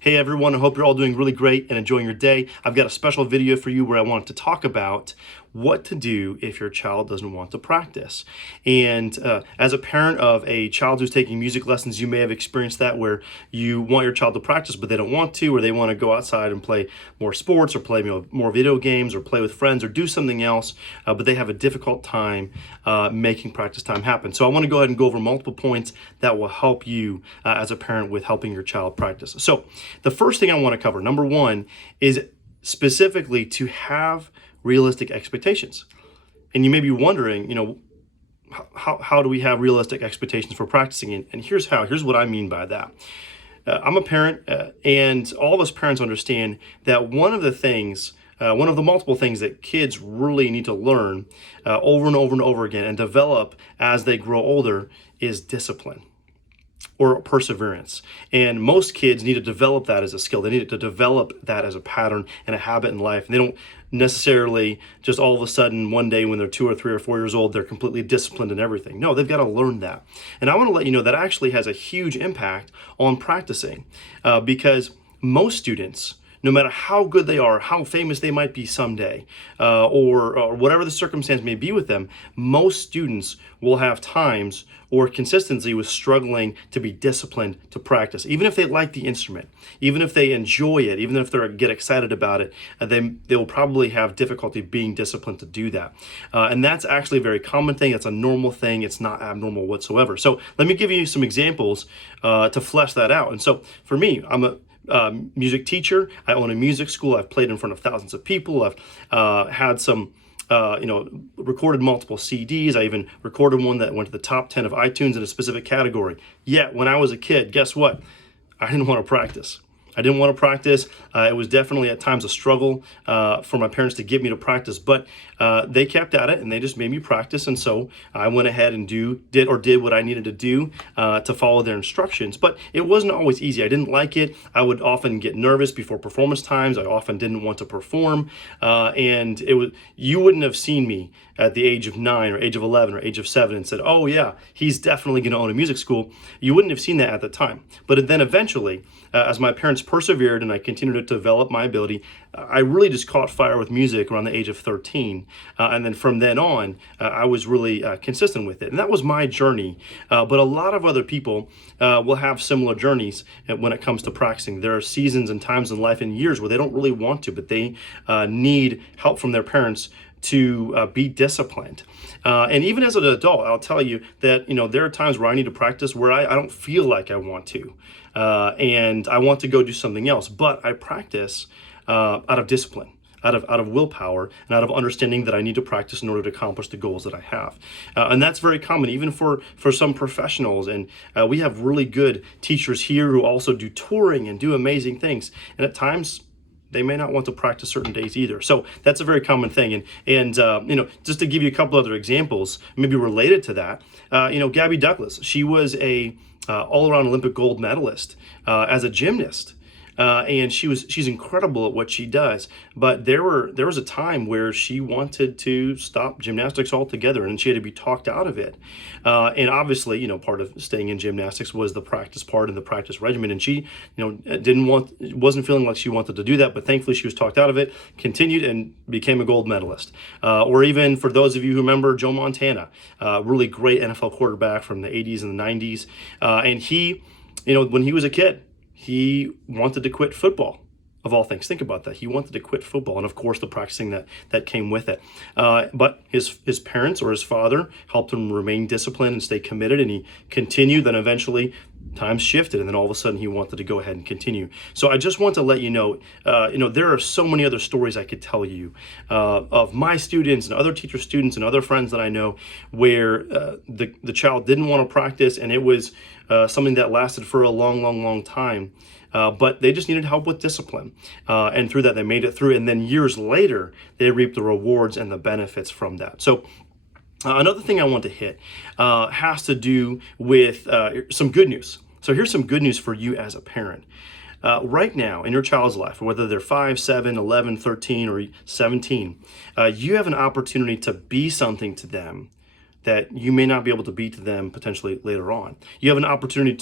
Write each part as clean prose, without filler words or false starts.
Hey everyone, I hope you're all doing really great and enjoying your day. I've got a special video for you where I want to talk about what to do if your child doesn't want to practice. And as a parent of a child who's taking music lessons, you may have experienced that where you want your child to practice, but they don't want to, or they want to go outside and play more sports or play more video games or play with friends or do something else, but they have a difficult time making practice time happen. So I want to go ahead and go over multiple points that will help you as a parent with helping your child practice. So the first thing I want to cover, number one, is specifically to have realistic expectations. And you may be wondering, how do we have realistic expectations for practicing? And here's what I mean by that. I'm a parent, and all of us parents understand that one of the multiple things that kids really need to learn over and over and over again and develop as they grow older is discipline or perseverance. And most kids need to develop that as a skill. They need to develop that as a pattern and a habit in life. And they don't necessarily just all of a sudden one day when they're 2 or 3 or 4 years old, they're completely disciplined in everything. No, they've got to learn that. And I want to let you know that actually has a huge impact on practicing because most students, no matter how good they are, how famous they might be someday, or whatever the circumstance may be with them, most students will have times or consistency with struggling to be disciplined to practice. Even if they like the instrument, even if they enjoy it, even if they get excited about it, they will probably have difficulty being disciplined to do that. And that's actually a very common thing. It's a normal thing. It's not abnormal whatsoever. So let me give you some examples to flesh that out. And so for me, I'm a music teacher. I own a music school. I've played in front of thousands of people. I've had some, recorded multiple CDs. I even recorded one that went to the top 10 of iTunes in a specific category. Yet when I was a kid, guess what? I didn't want to practice. I didn't want to practice. It was definitely at times a struggle for my parents to get me to practice, but they kept at it and they just made me practice. And so I went ahead and did what I needed to do to follow their instructions. But it wasn't always easy. I didn't like it. I would often get nervous before performance times. I often didn't want to perform. And you wouldn't have seen me at the age of 9 or age of 11 or age of 7 and said, oh yeah, he's definitely going to own a music school. You wouldn't have seen that at the time. But then eventually, as my parents persevered and I continued to develop my ability, I really just caught fire with music around the age of 13. And then from then on, I was really consistent with it. And that was my journey. But a lot of other people will have similar journeys when it comes to practicing. There are seasons and times in life and years where they don't really want to, but they need help from their parents to be disciplined. And even as an adult, I'll tell you that, there are times where I need to practice where I don't feel like I want to. And I want to go do something else, but I practice out of discipline, out of willpower, and out of understanding that I need to practice in order to accomplish the goals that I have. And that's very common, even for some professionals. And we have really good teachers here who also do touring and do amazing things. And at times, they may not want to practice certain days either. So that's a very common thing. And just to give you a couple other examples, maybe related to that, Gabby Douglas, she was a all-around Olympic gold medalist as a gymnast. And she's incredible at what she does. But there was a time where she wanted to stop gymnastics altogether, and she had to be talked out of it. And obviously, part of staying in gymnastics was the practice part and the practice regimen. And she, wasn't feeling like she wanted to do that. But thankfully, she was talked out of it, continued, and became a gold medalist. Or even for those of you who remember Joe Montana, really great NFL quarterback from the 80s and the 90s, and he, when he was a kid, he wanted to quit football, of all things. Think about that. He wanted to quit football, and of course the practicing that came with it. But his parents or his father helped him remain disciplined and stay committed, and he continued. Then eventually times shifted, and then all of a sudden he wanted to go ahead and continue. So I just want to let you know, there are so many other stories I could tell you of my students and other teacher students and other friends that I know where the child didn't want to practice, and it was something that lasted for a long time. But they just needed help with discipline. And through that, they made it through. And then years later, they reaped the rewards and the benefits from that. So another thing I want to hit has to do with some good news. So here's some good news for you as a parent. Right now in your child's life, whether they're 5, 7, 11, 13, or 17, you have an opportunity to be something to them that you may not be able to beat them potentially later on. You have an opportunity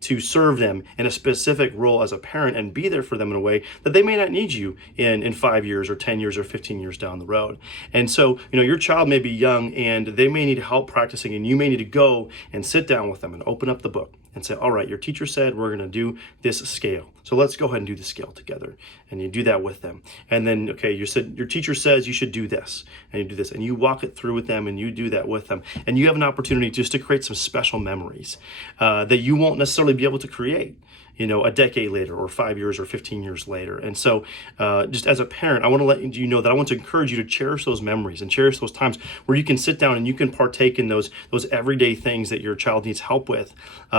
to serve them in a specific role as a parent and be there for them in a way that they may not need you in 5 years or 10 years or 15 years down the road. And so, your child may be young and they may need help practicing, and you may need to go and sit down with them and open up the book and say, all right, your teacher said we're going to do this scale. So let's go ahead and do the scale together. And you do that with them. And then, okay, you said your teacher says you should do this, and you do this, and you walk it through with them, and you do that with them. And you have an opportunity just to create some special memories that you won't necessarily be able to create, a decade later or 5 years or 15 years later. And so just as a parent, I want to let you know that I want to encourage you to cherish those memories and cherish those times where you can sit down and you can partake in those everyday things that your child needs help with,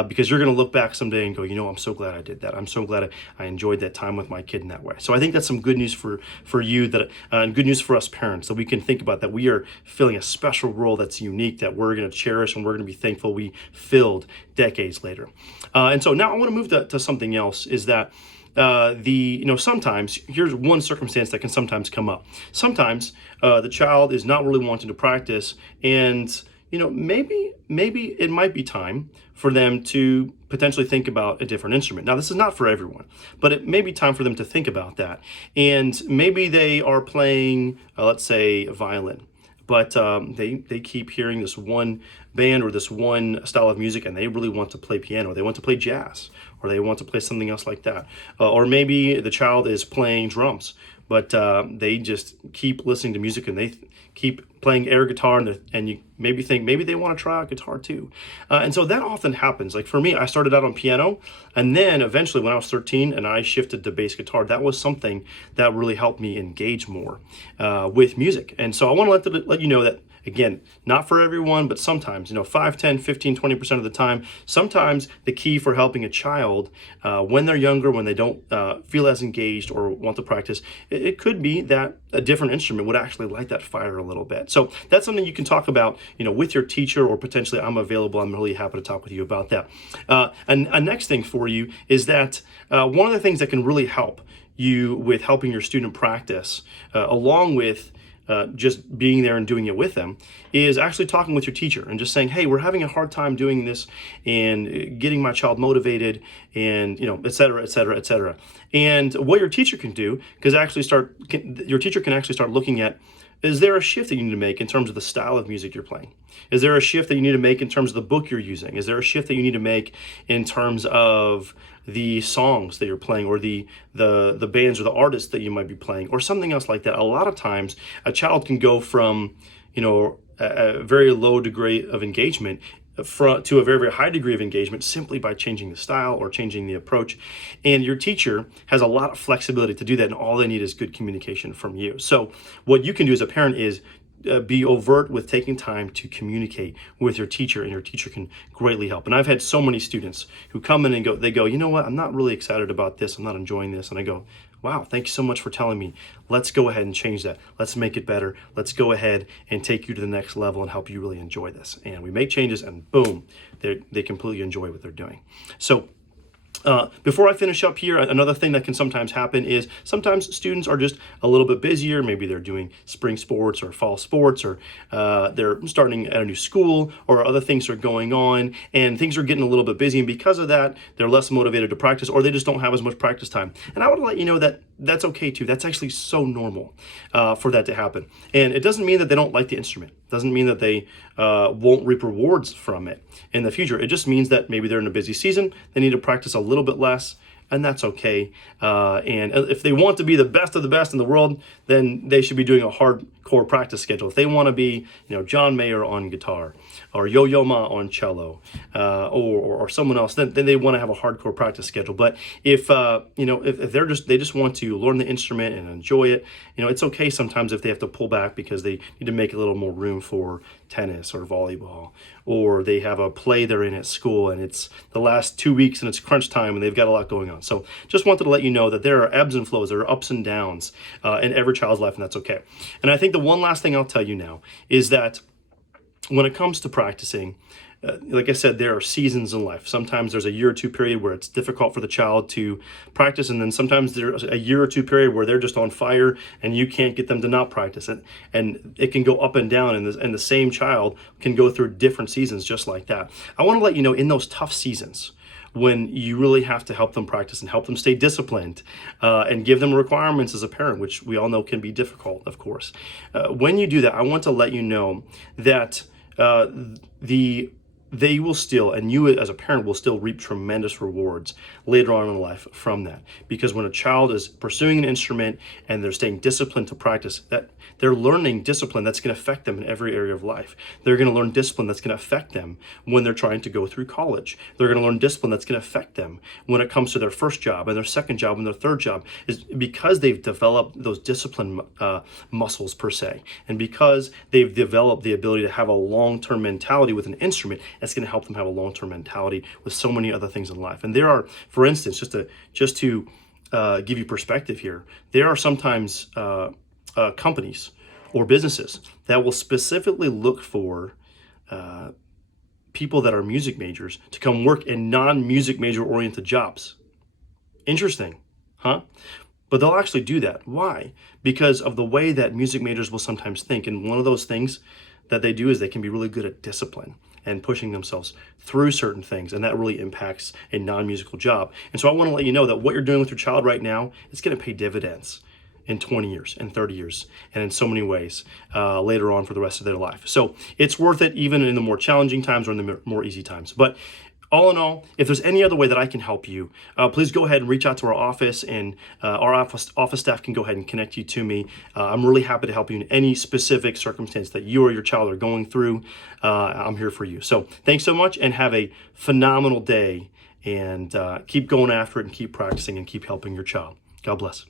because you're going to look back someday and go, I'm so glad I did that. I'm so glad I enjoyed that time with my kid in that way. So I think that's some good news for you, and good news for us parents, that we can think about that we are filling a special role that's unique, that we're going to cherish and we're going to be thankful we filled decades later. And so now I want to move to something else, is that sometimes here's one circumstance that can sometimes come up. Sometimes the child is not really wanting to practice, and maybe it might be time for them to potentially think about a different instrument. Now, this is not for everyone, but it may be time for them to think about that. And maybe they are playing, let's say, a violin, but they keep hearing this one band or this one style of music, and they really want to play piano. They want to play jazz, or they want to play something else like that. Or maybe the child is playing drums, but they just keep listening to music, and they keep playing air guitar, and you maybe think maybe they want to try out guitar too. And so that often happens. Like for me, I started out on piano, and then eventually when I was 13 and I shifted to bass guitar, that was something that really helped me engage more with music. And so I want to let you know that, again, not for everyone, but sometimes, 5, 10, 15, 20% of the time, sometimes the key for helping a child when they're younger, when they don't feel as engaged or want to practice, it could be that a different instrument would actually light that fire a little bit. So that's something you can talk about, with your teacher, or potentially I'm available. I'm really happy to talk with you about that. And a next thing for you is that one of the things that can really help you with helping your student practice, along with just being there and doing it with them, is actually talking with your teacher and just saying, hey, we're having a hard time doing this and getting my child motivated, and et cetera, et cetera, et cetera. And what your teacher can do, your teacher can actually start looking at, is there a shift that you need to make in terms of the style of music you're playing? Is there a shift that you need to make in terms of the book you're using? Is there a shift that you need to make in terms of the songs that you're playing, or the bands or the artists that you might be playing, or something else like that? A lot of times a child can go from a very low degree of engagement to a very, very high degree of engagement simply by changing the style or changing the approach. And your teacher has a lot of flexibility to do that, and all they need is good communication from you. So what you can do as a parent is be overt with taking time to communicate with your teacher, and your teacher can greatly help. And I've had so many students who come in and they go, you know what, I'm not really excited about this, I'm not enjoying this. And I go, wow, thank you so much for telling me. Let's go ahead and change that. Let's make it better. Let's go ahead and take you to the next level and help you really enjoy this. And we make changes, and boom, they completely enjoy what they're doing. So before I finish up here, another thing that can sometimes happen is sometimes students are just a little bit busier. Maybe they're doing spring sports or fall sports, or they're starting at a new school, or other things are going on, and things are getting a little bit busy. And because of that, they're less motivated to practice, or they just don't have as much practice time. And I want to let you know that that's okay too. That's actually so normal for that to happen. And it doesn't mean that they don't like the instrument. It doesn't mean that they won't reap rewards from it in the future. It just means that maybe they're in a busy season. They need to practice a little bit less, and that's okay. And if they want to be the best of the best in the world, then they should be doing a hardcore practice schedule. If they want to be, John Mayer on guitar, or Yo-Yo Ma on cello, or someone else, then they want to have a hardcore practice schedule. But if they just want to learn the instrument and enjoy it, it's okay sometimes if they have to pull back because they need to make a little more room for tennis or volleyball, or they have a play they're in at school and it's the last 2 weeks and it's crunch time and they've got a lot going on. So just wanted to let you know that there are ebbs and flows, there are ups and downs in every child's life, and that's okay. And I think the one last thing I'll tell you now is that when it comes to practicing, like I said, there are seasons in life. Sometimes there's a year or two period where it's difficult for the child to practice, and then sometimes there's a year or two period where they're just on fire and you can't get them to not practice. And it can go up and down, and the same child can go through different seasons just like that. I want to let you know, in those tough seasons, when you really have to help them practice and help them stay disciplined, and give them requirements as a parent, which we all know can be difficult, of course. When you do that, I want to let you know that they will still, and you as a parent will still reap tremendous rewards later on in life from that. Because when a child is pursuing an instrument and they're staying disciplined to practice, that they're learning discipline that's going to affect them in every area of life. They're going to learn discipline that's going to affect them when they're trying to go through college. They're going to learn discipline that's going to affect them when it comes to their first job and their second job and their third job, is because they've developed those discipline muscles per se, and because they've developed the ability to have a long-term mentality with an instrument. That's going to help them have a long-term mentality with so many other things in life. And there are, for instance, just to give you perspective here, there are sometimes companies or businesses that will specifically look for people that are music majors to come work in non-music major oriented jobs. Interesting, huh? But they'll actually do that. Why? Because of the way that music majors will sometimes think. And one of those things that they do is they can be really good at discipline and pushing themselves through certain things, and that really impacts a non-musical job. And so I want to let you know that what you're doing with your child right now is going to pay dividends in 20 years and 30 years and in so many ways later on for the rest of their life. So it's worth it, even in the more challenging times or in the more easy times. But all in all, if there's any other way that I can help you, please go ahead and reach out to our office, and our office staff can go ahead and connect you to me. I'm really happy to help you in any specific circumstance that you or your child are going through. I'm here for you. So thanks so much, and have a phenomenal day, and keep going after it, and keep practicing, and keep helping your child. God bless.